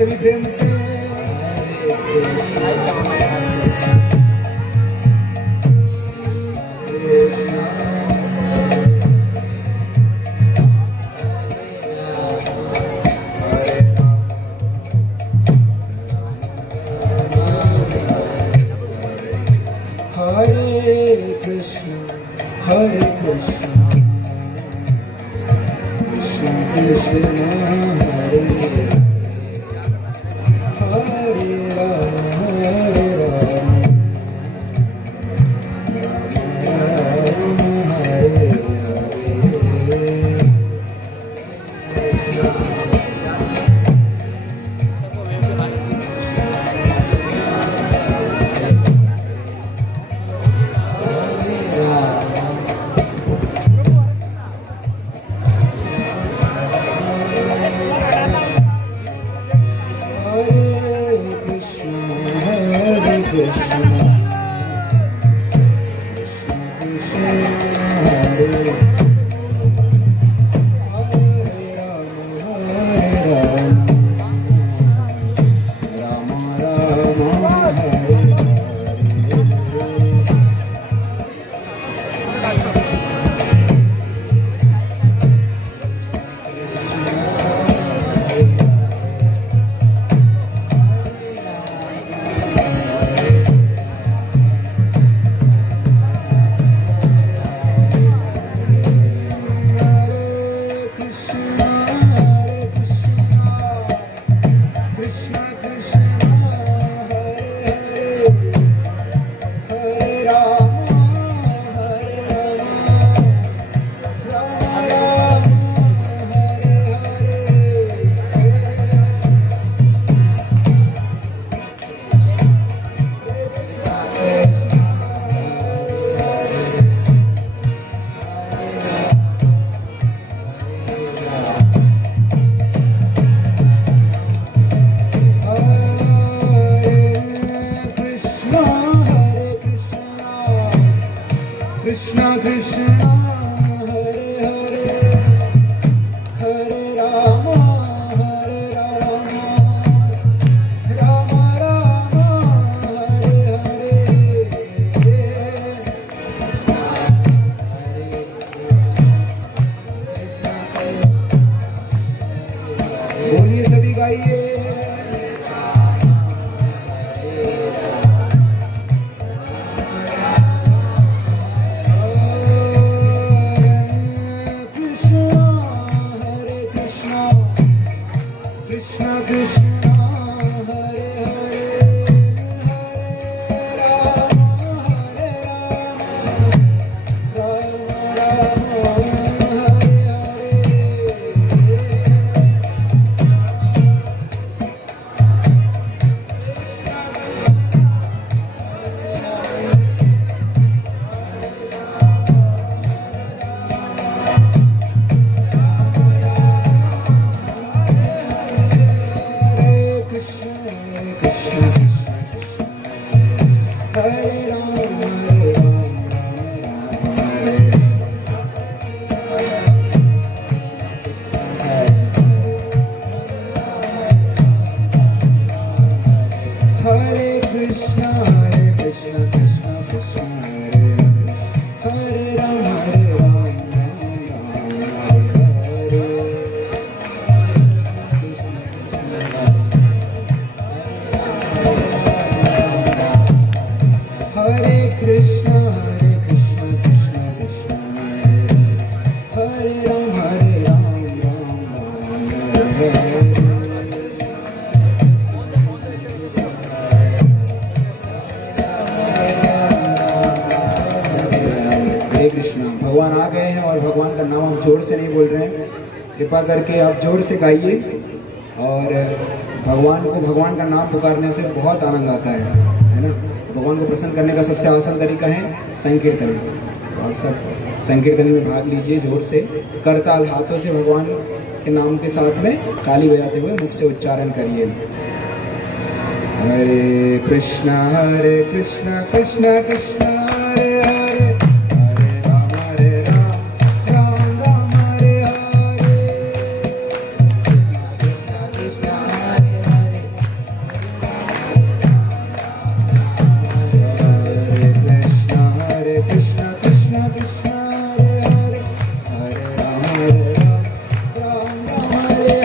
सभी प्रेम से Hare Krishna, Hare Krishna, Krishna Krishna, Hare Hare Rama, Hare Rama, Rama Hare Hare. Krishna Krishna Hare Hare Hare Rama Hare Rama Rama Rama Hare Hare. बोलिए सभी गाइए. भगवान आ गए हैं और भगवान का नाम हम जोर से नहीं बोल रहे हैं. कृपा करके आप जोर से गाइए. और भगवान को भगवान का नाम पुकारने से बहुत आनंद आता है ना. भगवान को प्रसन्न करने का सबसे आसान तरीका है संकीर्तन. तो आप सब संकीर्तन में भाग लीजिए जोर से. करताल हाथों से भगवान के नाम के साथ में ताली बजाते हुए मुख से उच्चारण करिए। हरे कृष्णा कृष्ण कृष्ण हरे हरे, हरे राम राम राम हरे हरे। कृष्ण हरे हरे, हरे कृष्ण कृष्ण कृष्ण हरे हरे, हरे राम राम राम हरे हरे।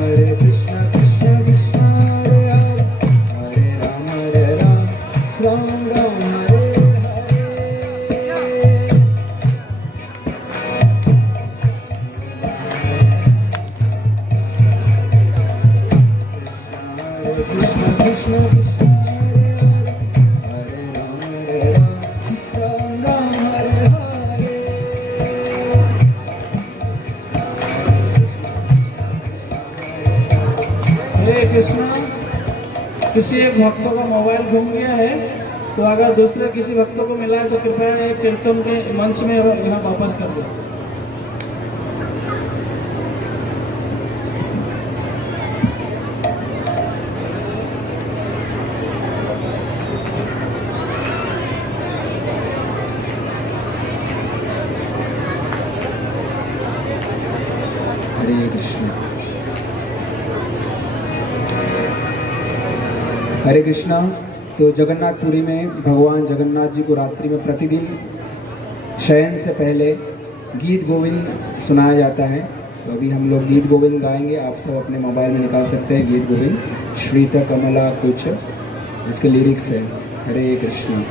हरे कृष्ण कृष्ण कृष्ण हरे हरे, हरे राम राम राम हरे हरे। कृष्ण कृष्ण कृष्ण हरे हरे, हरे राम राम हरे हरे। हरे कृष्णा। किसी एक भक्तों का मोबाइल गुम गया है, तो अगर दूसरे किसी भक्तों को मिला है तो कृपया एक कीर्तन के मंच में यहाँ वापस कर दो। हरे कृष्ण। हरे कृष्णा। तो जगन्नाथपुरी में भगवान जगन्नाथ जी को रात्रि में प्रतिदिन शयन से पहले गीत गोविंद सुनाया जाता है। तो अभी हम लोग गीत गोविंद गाएंगे, आप सब अपने मोबाइल में निकाल सकते हैं गीत गोविंद। श्रीत कमला कुछ इसके लिरिक्स है। हरे कृष्ण।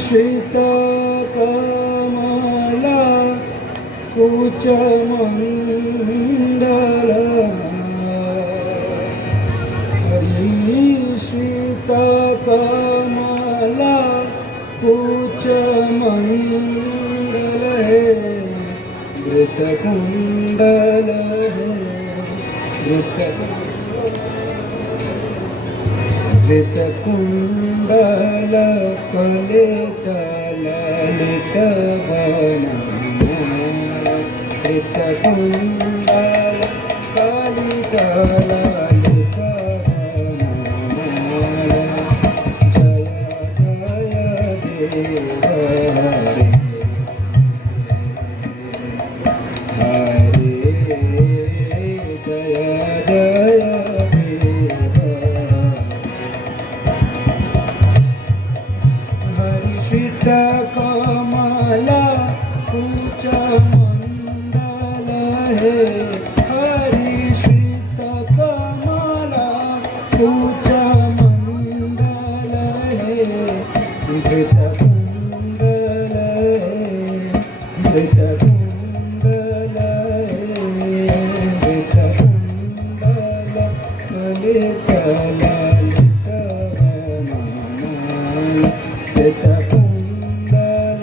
श्रीत कमला कुच मंडल, हरि श्रीत कमला कुच मंडल है, वृत कुंडल है, वृत कुंडल कलित ललित बनाना, वृत कुंडल कलित ललित बनाना। जय जय देव हरे, जय जय श्रीत कमला कुच मंडल है, हरि श्रीत कमला कुच मंडल है, वृत कुंडल है, वृत कुंडल है, वृत कुंडल कलित ललित बनाना, वृत कुंडल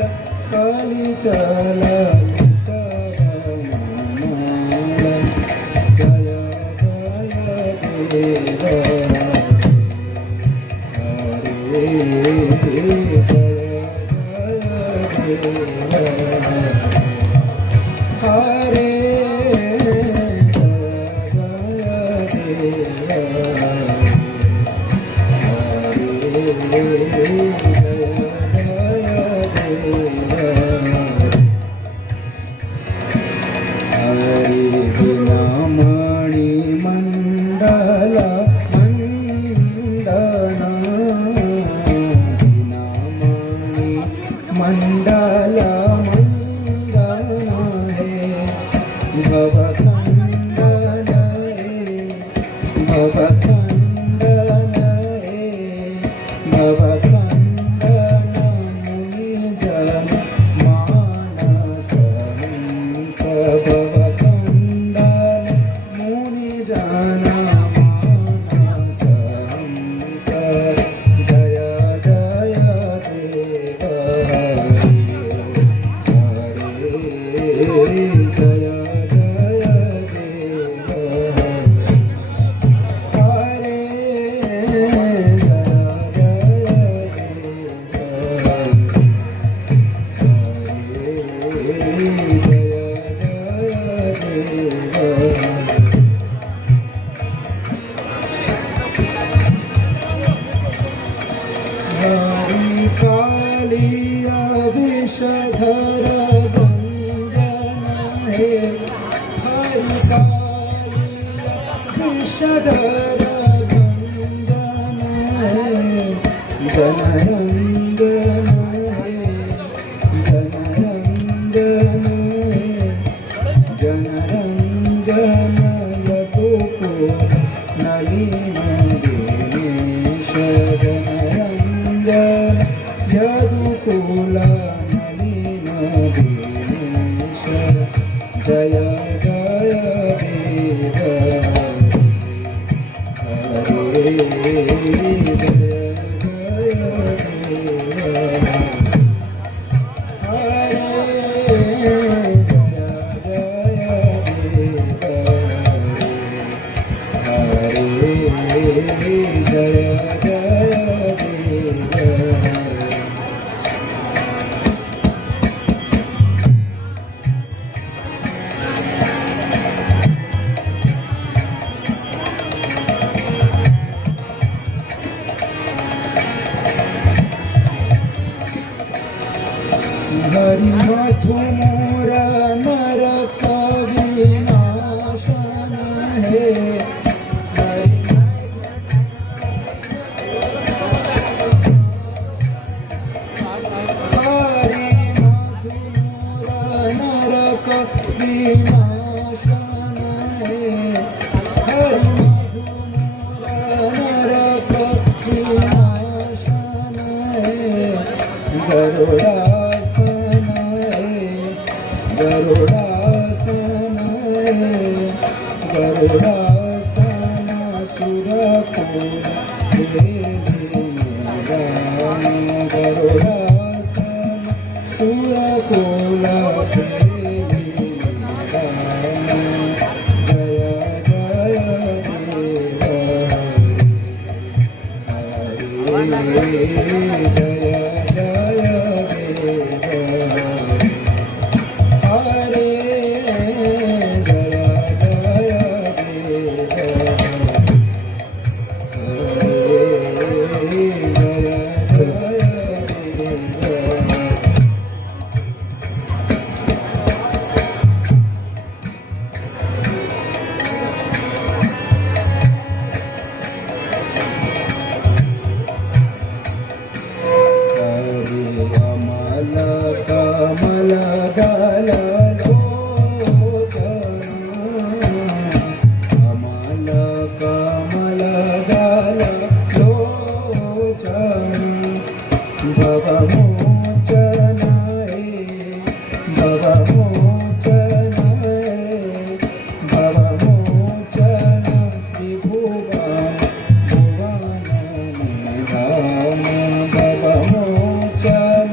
कलित ललित बनाना। जय जय देव हरे, जय जय देव हरे, जय मणि मंडल मंडना, मणि मंडल मंडना है, भवखंडन भवखंडन भवखंडन मुनि जन मानस हंस, भवखंडन मुनि जनमानस हंस जय जय देव हरे जय जय देव हरे कालिया विषधर गंजन हे हरि कालिया विषधर गंजन हे जनरंजन हे जनरंजन हे जनरंजन यदुको नलिन दिनेश जनरंजन यदुकुल नलिन दिनेश जय जय देव हरे जय जय देव हरे जय जय देव हरे जय जय देव हरि मधुमोर नरक विनाशन हे हरि मधुमोर नरक विनाशन हे हरि मधुमोर नरक विनाशन हे गरुड़ासन गरुड़ासन गरुड़ासन सुरपुर गरुड़ासन सुरकुल जय जय देव हरे जय जय देव हरे जय जय देव हरे जय जय देव अमल कमल दल लोचन अमल कमल दल लोचन भवमोचन भवमोचन भवमोचन त्रिभुवन भुवन निधान भवमोचन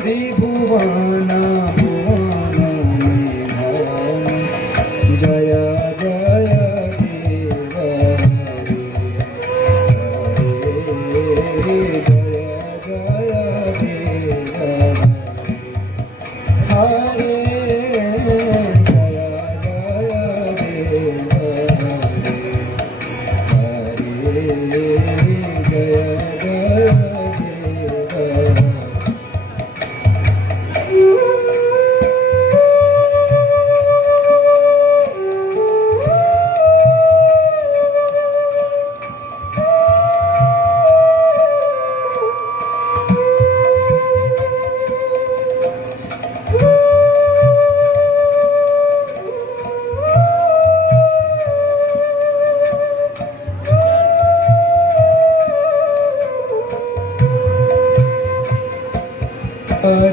त्रिभुवन भुवन निधान जय जय देव हरे जय जय देव हरे जय जय देव हरे जय जय देव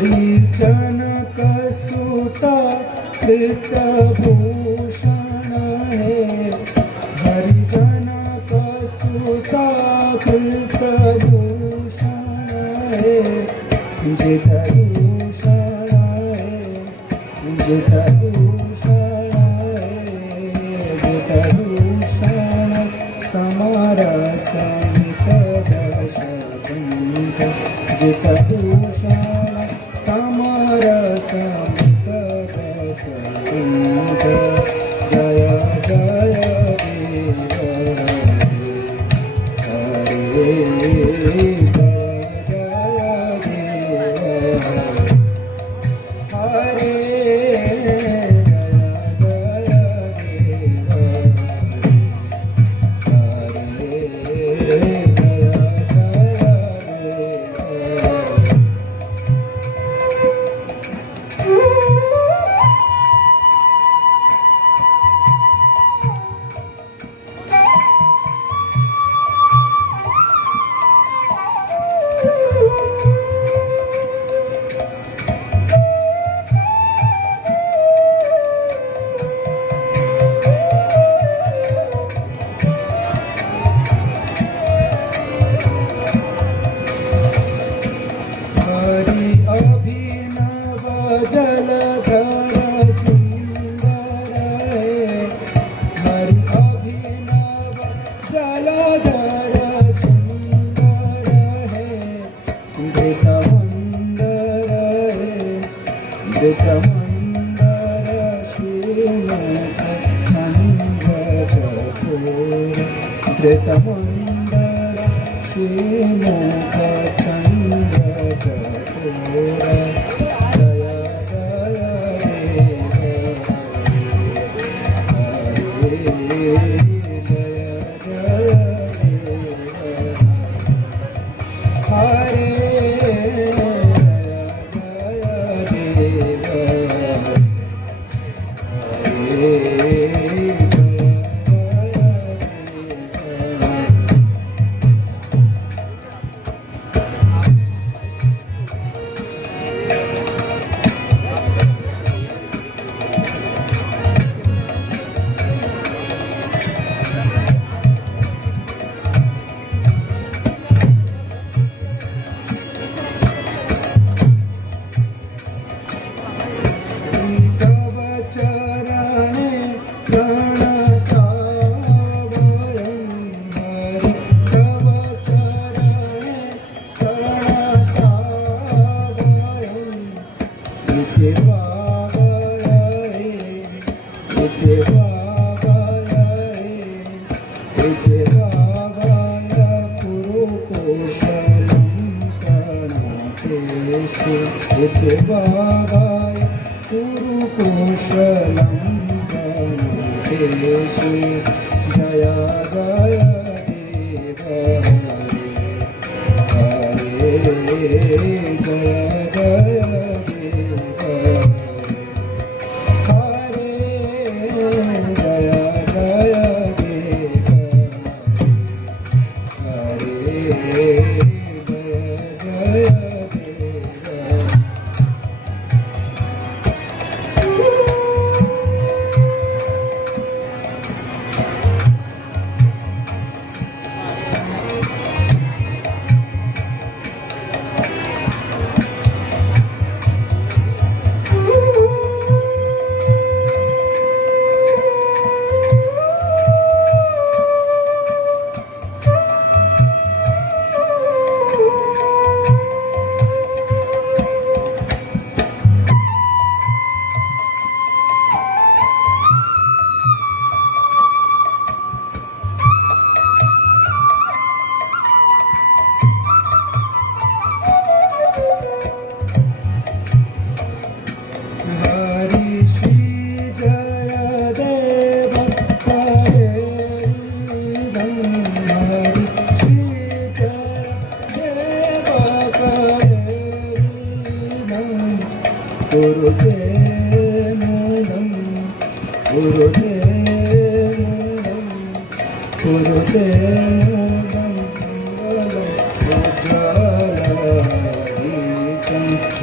परिजनक सुता कृतभूषण हे हरिजन कसुता कृतभूषण है जितभूषण है जितभूषण है जितभूषण समरसमित दशगुंठ जितभूषण समरसमित दशगुंठ जय जय हरे जलधर सुंदर है हरि अभिनव जलधर सुंदर है धृतमंदर है धृतमंदर श्रीमुख चंद्र चकोर धृतमंदर श्रीमुख चंद्र चकोर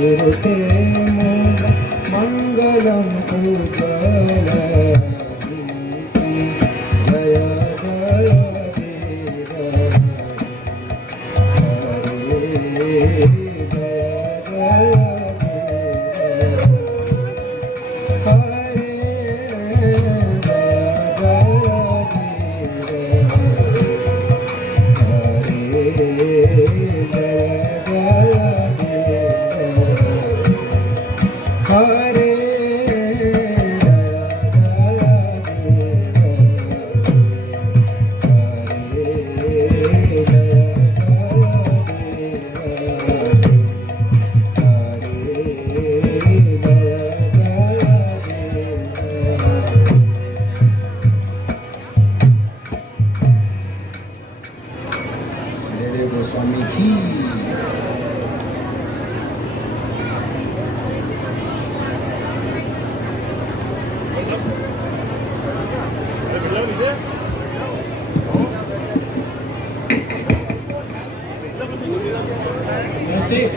जय जय मंगलम स्वामी की। ठीक।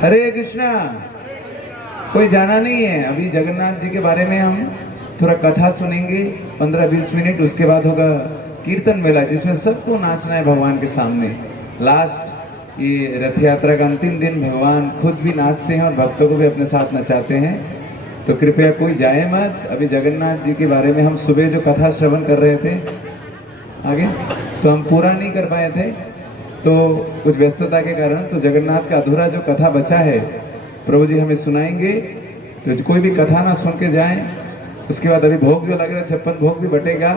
हरे कृष्णा। कोई जाना नहीं है, अभी जगन्नाथ जी के बारे में हम थोड़ा कथा सुनेंगे 15-20 मिनट, उसके बाद होगा कीर्तन मेला जिसमें सबको नाचना है भगवान के सामने। लास्ट ये रथ यात्रा का अंतिम दिन भगवान खुद भी नाचते हैं और भक्तों को भी अपने साथ नचाते हैं, तो कृपया कोई जाए मत। अभी जगन्नाथ जी के बारे में हम सुबह जो कथा श्रवण कर रहे थे आगे, तो हम पूरा नहीं कर पाए थे, तो कुछ व्यस्तता के कारण, तो जगन्नाथ का अधूरा जो कथा बचा है प्रभु जी हमें सुनाएंगे। तो कोई भी कथा ना सुन के जाए। उसके बाद अभी भोग जो लग रहा है 56 भोग भी बटेगा,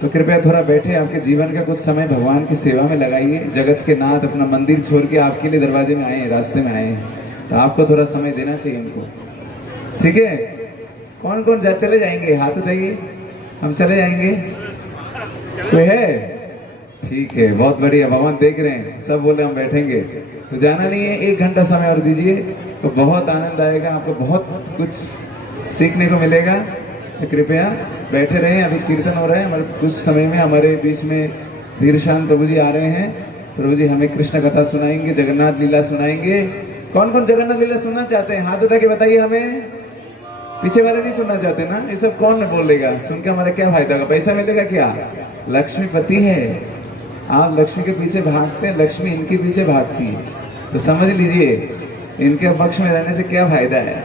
तो कृपया थोड़ा बैठे, आपके जीवन का कुछ समय भगवान की सेवा में लगाइए। जगत के नाथ अपना मंदिर छोड़ के आपके लिए दरवाजे में आए हैं, रास्ते में आए हैं, तो आपको थोड़ा समय देना चाहिए उनको। ठीक है, कौन कौन चले जाएंगे? हाथ उठाइए, हम चले जाएंगे। कोई है? ठीक है, बहुत बढ़िया, भगवान देख रहे हैं, सब बोले हम बैठेंगे, तो जाना नहीं है। 1 घंटा समय और दीजिए, तो बहुत आनंद आएगा, आपको बहुत कुछ सीखने को मिलेगा। तो कृपया बैठे रहें। अभी कीर्तन हो रहा है, हमारे कुछ समय में हमारे बीच में धीर शांत प्रभु जी आ रहे हैं। प्रभु जी हमें कृष्ण कथा सुनाएंगे, जगन्नाथ लीला सुनाएंगे। कौन कौन जगन्नाथ लीला सुनना चाहते हैं? हाथ उठा के बताइए हमें। पीछे वाले नहीं सुनना चाहते ना? ये सब कौन बोलेगा? सुन के हमारा क्या फायदा होगा? पैसा मिलेगा क्या? लक्ष्मीपति है, आप लक्ष्मी के पीछे भागते हैं, लक्ष्मी इनके पीछे भागती है, तो समझ लीजिए इनके पक्ष में रहने से क्या फायदा है।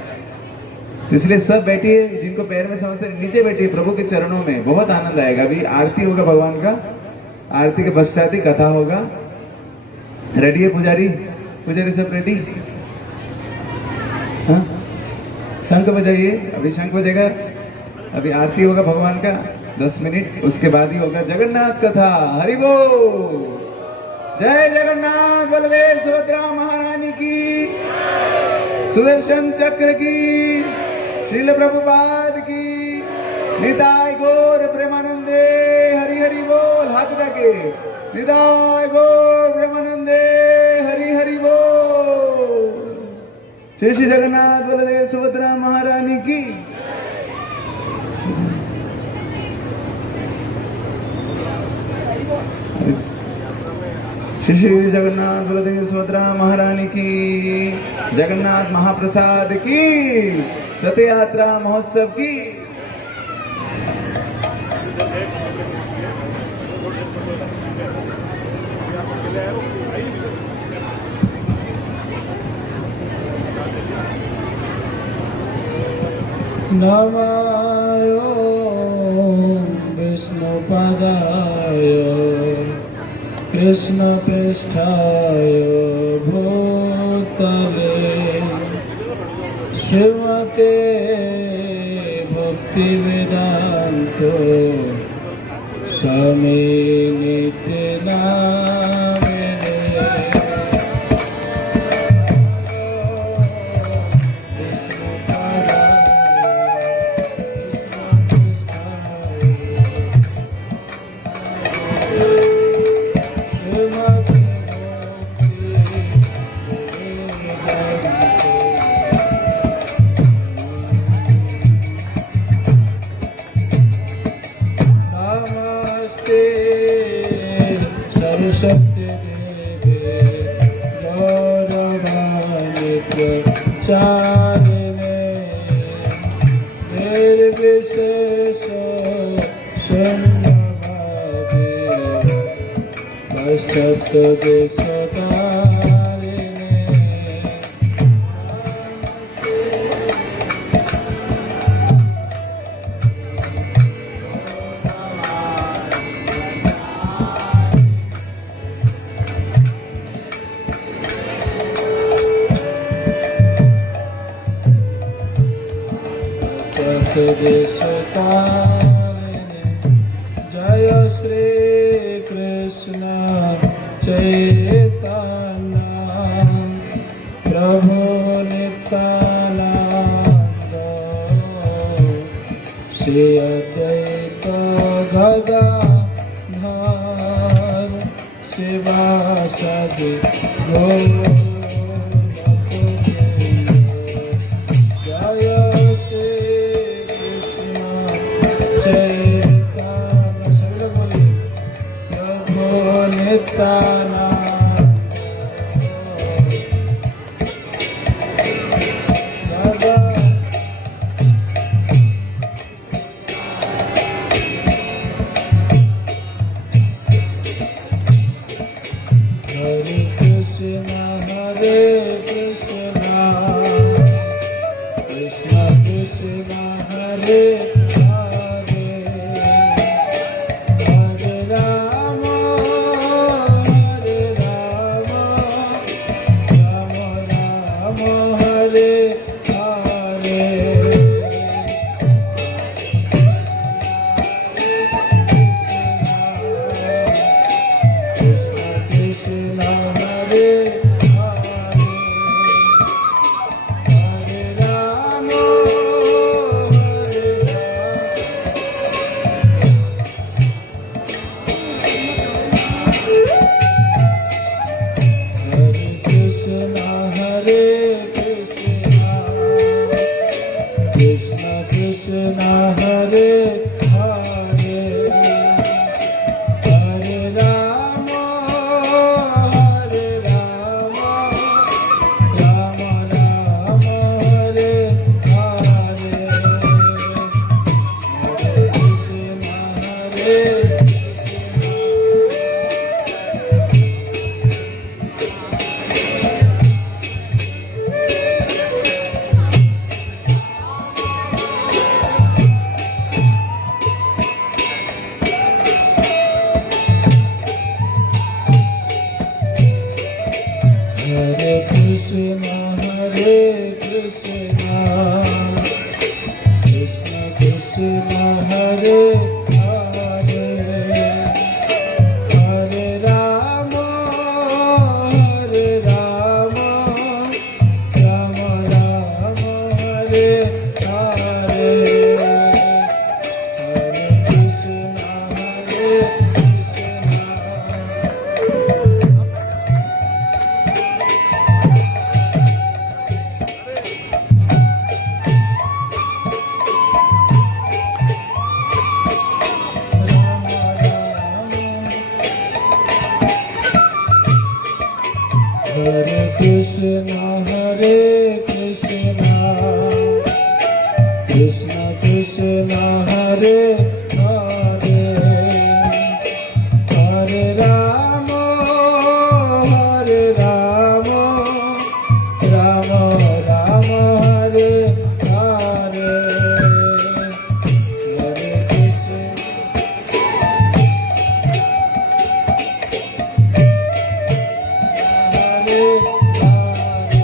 तो इसलिए सब बैठिए, जिनको पैर में समझते हैं नीचे बैठिए, प्रभु के चरणों में, बहुत आनंद आएगा। अभी आरती होगा भगवान का, आरती के पश्चात ही कथा होगा। रेडी है पुजारी? पुजारी सब रेडी? हाँ, शंख बजाइए, अभी शंख बजेगा। अभी आरती होगा भगवान का 10 मिनट, उसके बाद ही होगा जगन्नाथ कथा। हरि बोल। जय जगन्नाथ बलदेव सुभद्रा महारानी की, सुदर्शन चक्र की, श्रील प्रभुपाद की, निताय गौर प्रेमानंदे हरि हरि बोल। हाथ उठाके, निताय गौर प्रेमानंदे हरि हरि बोल। श्री श्री जगन्नाथ बलदेव सुभद्रा महारानी की। श्री श्री जगन्नाथ बलदेव सुभद्रा महारानी की, जगन्नाथ महाप्रसाद की, रथ यात्रा महोत्सव की। नमाय विष्णुपदाय कृष्णपृष्ठाय भूतले श्रीमते भक्तिवेदांत स्वामी नित्यानंद। शक्ति देवे गौरवान्वित चारिणे निर्विशेष शून्यवादी पश्चात देशकारिणे। जय श्री कृष्ण गदाधर शिवा सदि गोलोक जय श्री कृष्ण चैतन्य सभी लोग बोलिए प्रभु Nityanand Hare Krishna, Krishna Krishna, Hare Hare, Hare Rama, Rama Rama, Hare Hare. Krishna Krishna, Hare Hare, Hare Rama, Hare Rama. Hare Krishna, Hare Krishna, Krishna Krishna, Hare Hare, Hare Rama, Hare Rama, Rama Rama, Hare Hare. Hare Krishna, Hare Hare Krishna, Hare Krishna, Krishna Krishna, Hare Hare, Hare Rama, Hare Rama, Rama Rama, Hare Hare. Hare Krishna, Hare Krishna. Hare Krishna, Hare Krishna, Krishna Krishna, Hare Hare, Hare Rama, Hare Rama, Rama Rama, Hare Hare. Hare Krishna. Hare Hare.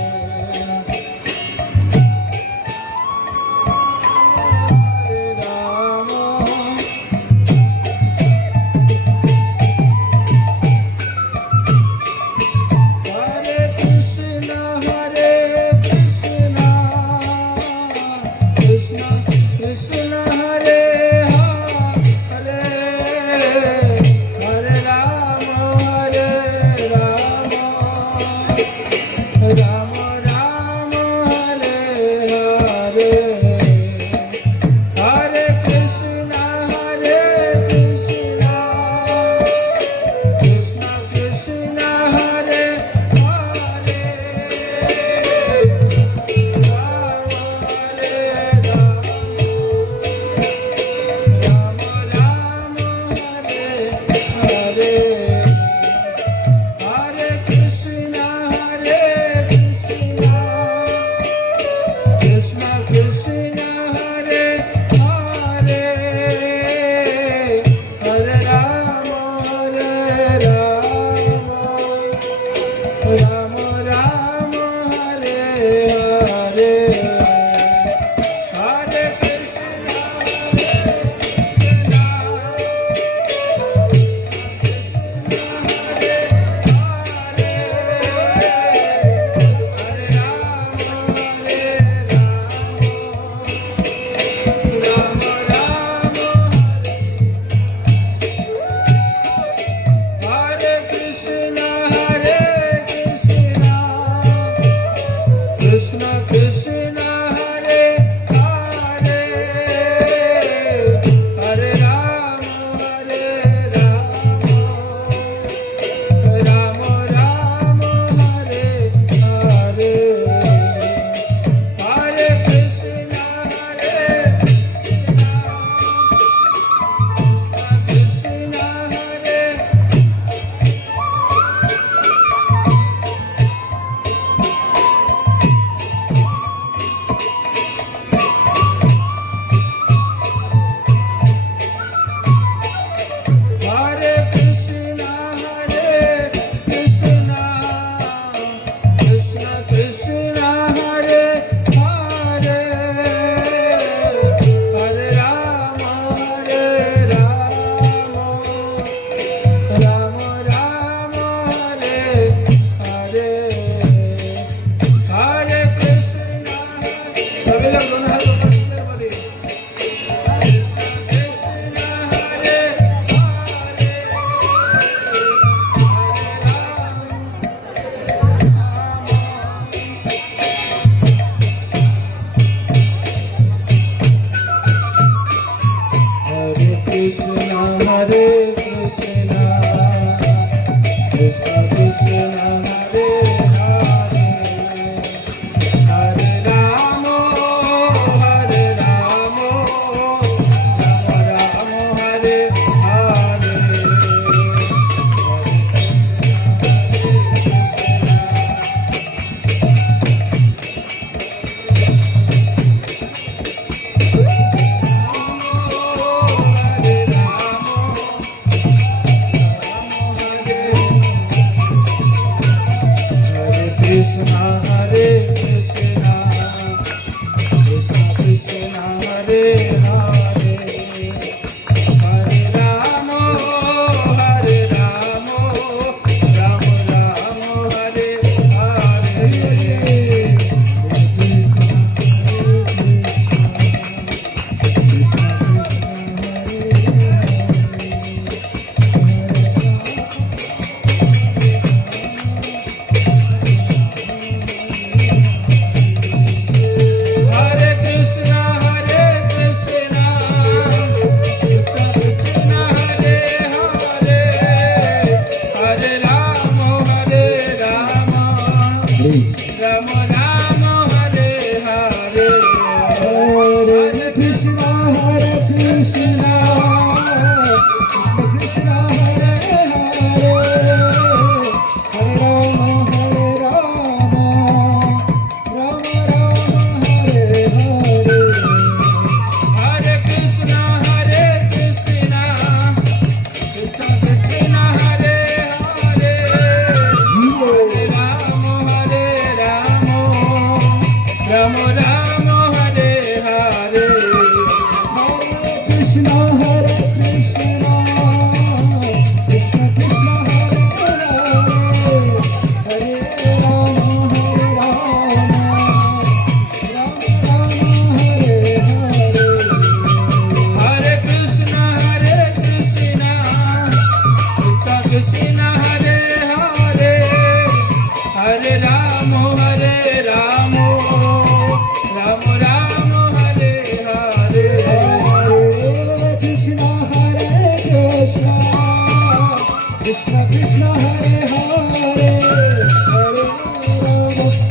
Krishna Krishna Hare Hare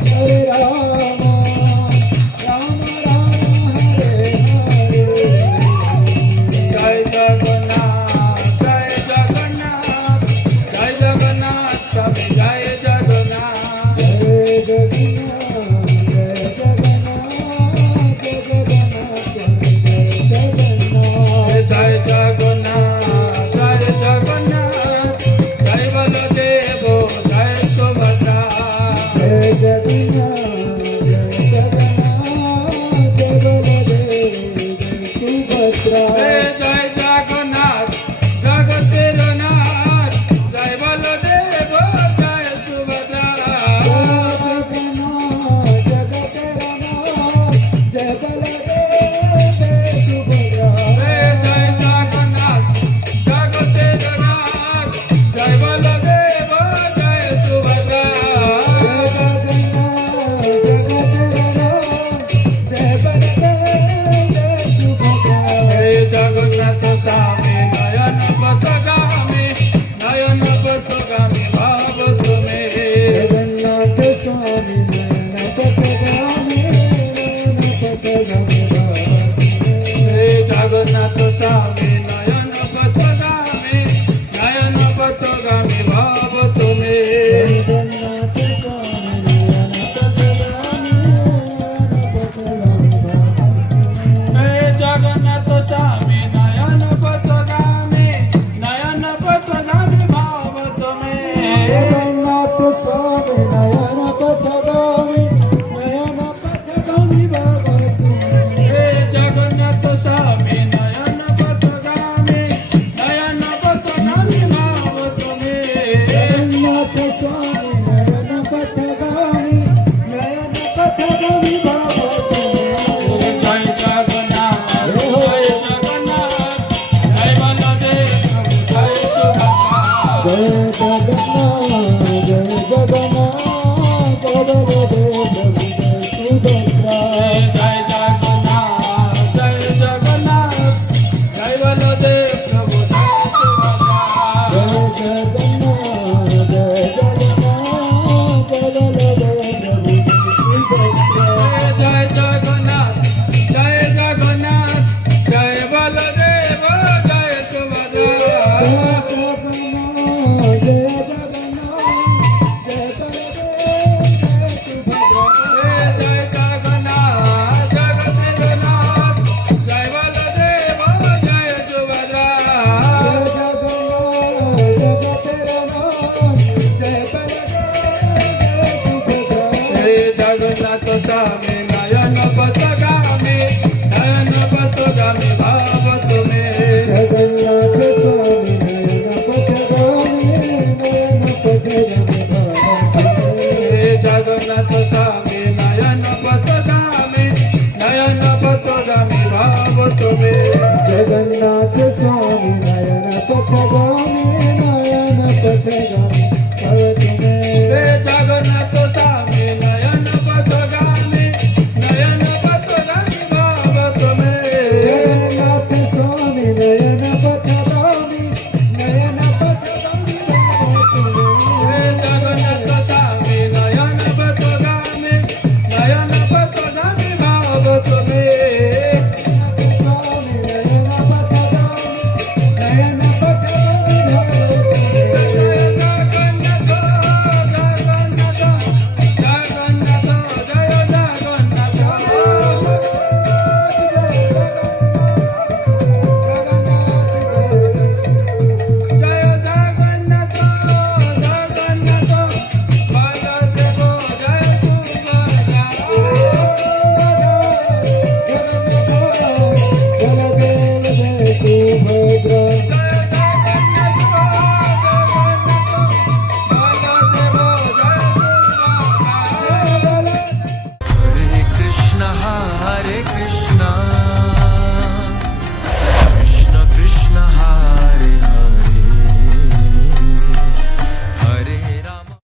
Hare Ram Ram Ram Hare Hare जय जगन्नाथ जय जगन्नाथ जय जगन्नाथ स्वामी जय जगन्नाथ जय जगन्नाथ जय जगन्नाथ जय जगन्नाथ जय जगन्नाथ जय जगन्नाथ जय जगन्नाथ जय बलदेव जय सुभद्रा जय जगन्नाथ जय जगन्नाथ जय बलदेव जय सुभद्रा जय जगन्नाथ जगतेर नाथ जय बलदेव जय सुभद्रा जय जगन्नाथ जगतेर नाथ जय बलदेव जय सुभद्रा जगन्नाथ स्वामी नयन पथगामी भाव तुम्हें जगन्नाथ स्वामी नयन पथगामी जगन्नाथ स्वामी नयन पथगामी भाव तुम्हें जगन्नाथ स्वामी नयन पथगामी जगन्नाथ स्वामी नयन पथगामी भाव तुम्हें जगन्नाथ स्वामी नयन पथगामी बाबा तुम्हें जगन्नाथ स्वामी नयन पथगामी भाव तुम्हें जगन्नाथ स्वामी नयन पथगामी बाबा तुम्हें जय जगन्नाथ जय जगन्नाथ जय बलदेव जय सुभद्रा जय जगन्नाथ जय जगन्नाथ जय बलदेव प्रभु जय सुभद्रा जय जगन्नाथ जय जगन्नाथ जय बलदेव प्रभु जय सुभद्रा जय जगन्नाथ जय जगन्नाथ जय बलदेव प्रभु जय सुभद्रा जय जगन्नाथ जय जगन्नाथ जय बलदेव जय सुभद्रा जय जगन्नाथ जगतेर नाथ जय बलदेव जय सुभद्रा जय जगन्नाथ स्वामी नयन पथगामी भाव तुम्हें जगन्नाथ स्वामी नयन पथगामी जगन्नाथ स्वामी नयन पथगामी भाव तुम्हें जगन्नाथ स्वामी नयन पथगामी जगन्नाथ स्वामी नयन पथगामी भाव तुम्हें जगन्नाथ स्वामी नयन पथगामी जगन्नाथ स्वामी नयन पथगामी भाव तुम्हें Hare Krishna